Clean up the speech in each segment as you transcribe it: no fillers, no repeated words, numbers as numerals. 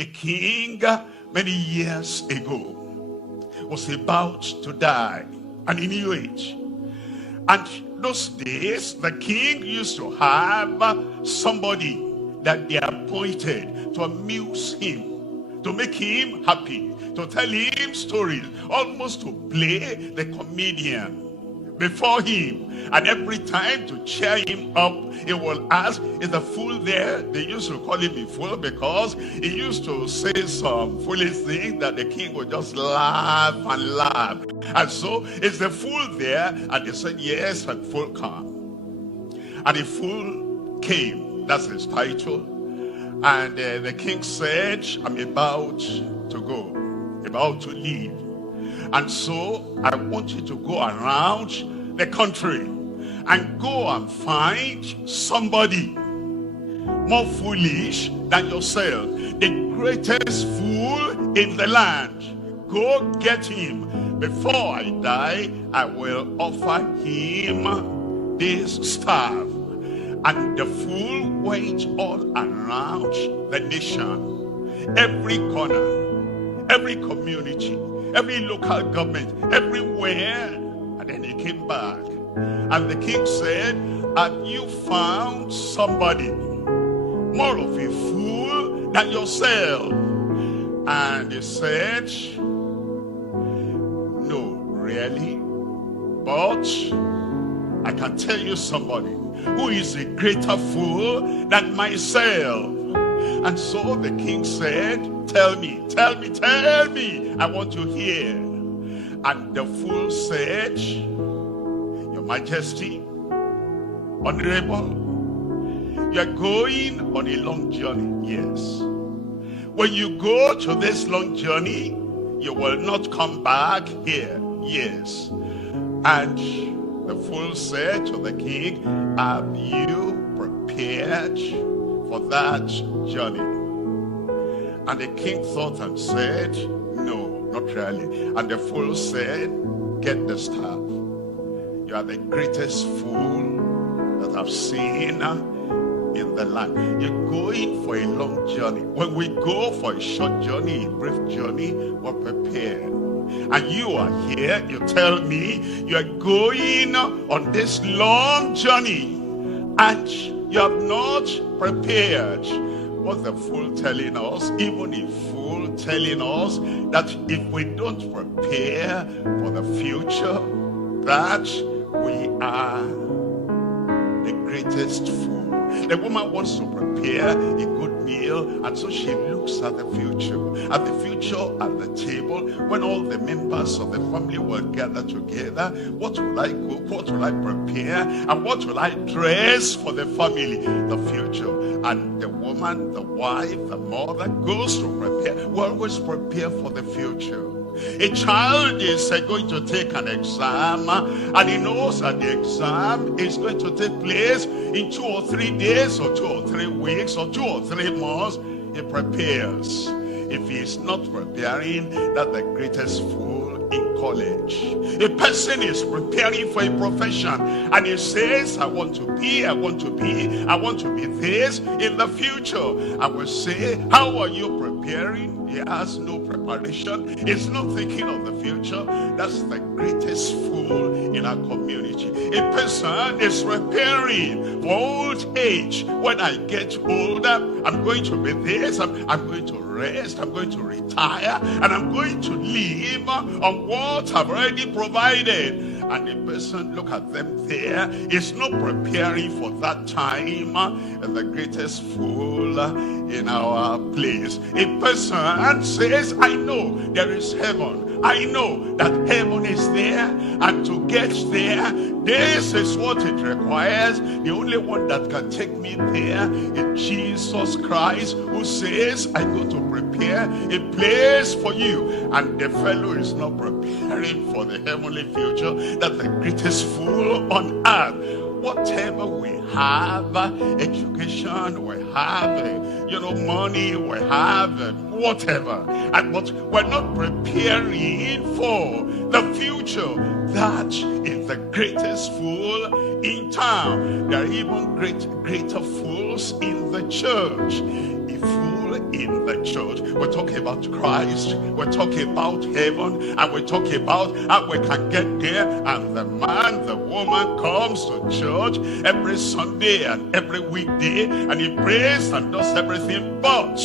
A king many years ago was about to die, and he knew it. And those days, the king used to have somebody that they appointed to amuse him, to make him happy, to tell him stories, almost to play the comedian before him. And every time to cheer him up, he will ask, is the fool there? They used to call him a fool because he used to say some foolish things that the king would just laugh and laugh. And so, is the fool there? And they said, yes, and fool come. And the fool came. That's his title. And the king said, I'm about to go, about to leave. And so I want you to go around the country and go and find somebody more foolish than yourself, the greatest fool in the land. Go get him. Before I die, I will offer him this staff. And the fool went all around the nation, every corner, every community, every local government, everywhere. And then he came back. And the king said, have you found somebody more of a fool than yourself? And he said, no, really. But I can tell you somebody who is a greater fool than myself. And so the king said, tell me, I want to hear. And the fool said, Your Majesty, Honorable, you're going on a long journey. Yes. When you go to this long journey, you will not come back here. Yes. And the fool said to the king, have you prepared for that journey? And the king thought and said, no, not really. And the fool said, get the staff. You are the greatest fool that I've seen in the land. You're going for a long journey. When we go for a short journey, a brief journey, we're prepared. And you are here, you tell me you are going on this long journey and you have not prepared. What's the fool telling us? Even a fool telling us that if we don't prepare for the future, that we are the greatest fool. The woman wants to prepare a good meal, and so she looks at the future at the table. When all the members of the family will gather together, what will I cook, what will I prepare, and what will I dress for the family? The future. And the woman, the wife, the mother goes to prepare. We always prepare for the future. A child is going to take an exam, and he knows that the exam is going to take place in 2 or 3 days, or 2 or 3 weeks, or 2 or 3 months. He prepares. If he is not preparing, that's the greatest fool in college. A person is preparing for a profession, and he says, I want to be this in the future. I will say, how are you preparing? He has no preparation. He's not thinking of the future. That's the greatest fool in our community. A person is preparing for old age. When I get older, I'm going to be this. I'm going to rest. I'm going to retire. And I'm going to live on what I've already provided. And the person, look at them there, is not preparing for that time. The greatest fool in our place. A person says, I know there is heaven. I know that heaven is there, and to get there, this is what it requires. The only one that can take me there is Jesus Christ, who says, I go to prepare a place for you. And the fellow is not preparing for the heavenly future. That's the greatest fool on earth. Whatever we have, education, we have, money, we have, whatever. But we're not preparing for the future. That is the greatest fool in town. There are even greater fools in the church. A fool in the church. We're talking about Christ, we're talking about heaven, and we're talking about how we can get there. And the man, the woman comes to church every Sunday and every weekday, and he prays and does everything, but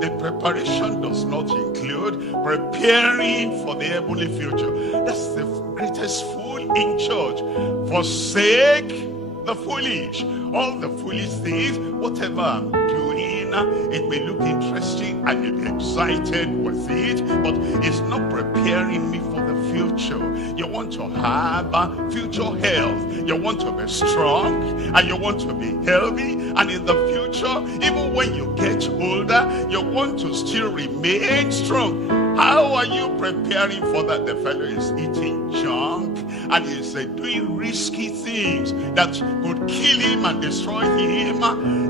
the preparation does not include preparing for the heavenly future. That's the greatest fool in church. Forsake the foolish. All the foolish things, whatever I'm doing, it may look interesting, I may be excited with it, but it's not preparing me for the future. You want to have future health, you want to be strong, and you want to be healthy, and in the future, even when you get older, you want to still remain strong. How are you preparing for that? The fellow is eating junk, and he's doing risky things that could kill him and destroy him.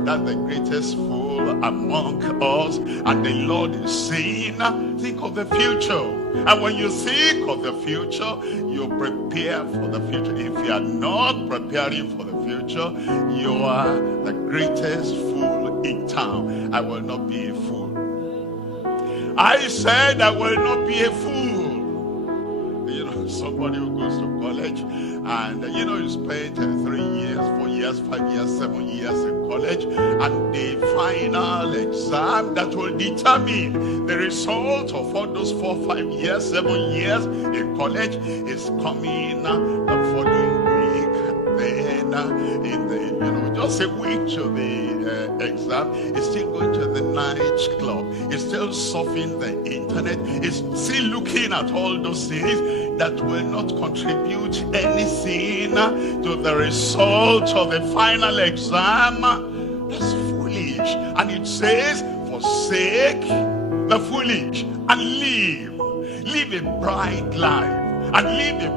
That's the greatest fool among us. And the Lord is saying, think of the future. And when you think of the future, you prepare for the future. If you are not preparing for the future, you are the greatest fool in town. I will not be a fool. I said I will not be a fool. You know, somebody who goes to college and, you know, you spent 3 years, 4 years, 5 years, 7 years in college, and the final exam that will determine the result of all those 4, 5 years, 7 years in college is coming the following week. Then in the, you know, just a week to the exam, he's still going to the night club, he's still surfing the internet, he's still looking at all those things that will not contribute anything to the result of the final exam. That's foolish. And it says, forsake the foolish and live a bright life, and live a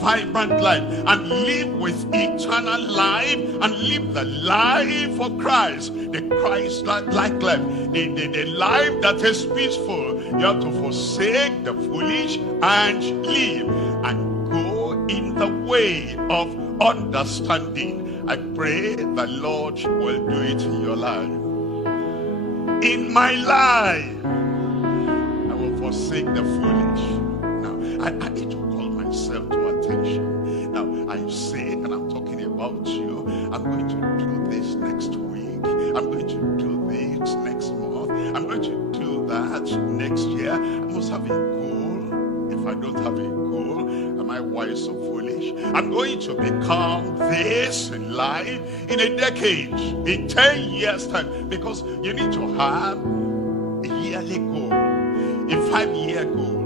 vibrant life, and live with eternal life, and live the life of Christ, the Christ-like life, the life that is peaceful. You have to forsake the foolish and live and go in the way of understanding. I pray the Lord will do it in your life. In my life, I will forsake the foolish. I need to call myself to attention. Now, I say, and I'm talking about you, I'm going to do this next week. I'm going to do this next month. I'm going to do that next year. I must have a goal. If I don't have a goal, am I wise or foolish? I'm going to become this in life in a decade, in 10 years' time, because you need to have a yearly goal, a 5-year goal,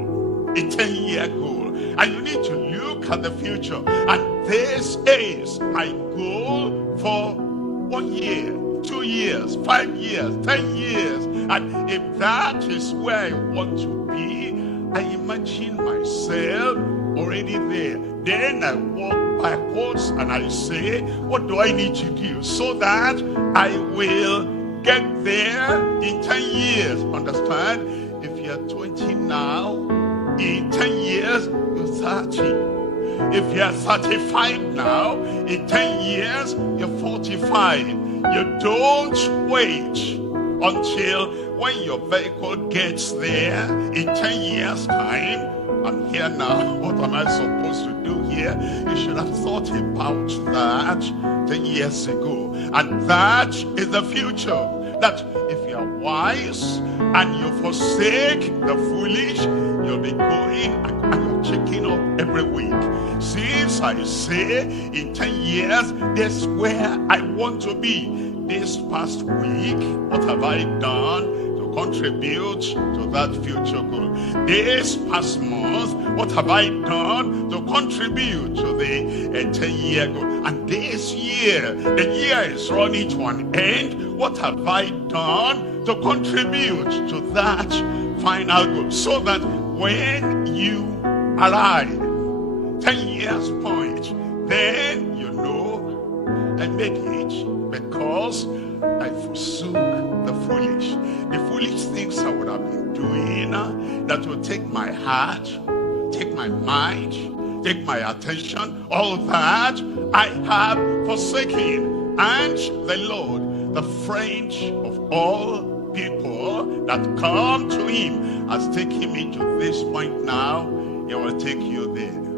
a 10-year goal, and you need to look at the future. And this is my goal for 1 year, 2 years, 5 years, 10 years. And if that is where I want to be, I imagine myself already there. Then I walk backwards and I say, what do I need to do so that I will get there in 10 years? Understand? If you're 20 now, in 10 years, you're 30. If you're 35 now, in 10 years, you're 45. You don't wait until when your vehicle gets there in 10 years' time. I'm here now. What am I supposed to do here? You should have thought about that 10 years ago. And that is the future. That if you are wise and you forsake the foolish, you'll be going and you're checking up every week. Since I say in 10 years, that's where I want to be. This past week, what have I done to contribute to that future goal? This past month, what have I done to contribute to the 10-year goal? And this year, the year is running to an end. What have I done to contribute to that final goal? So that when you arrive, 10 years point, then you know I made it because I forsook the foolish. The foolish things I would have been doing that will take my heart, take my mind, take my attention, all that I have forsaken. And the Lord, the friend of all people that come to him has taken me to this point now, he will take you there.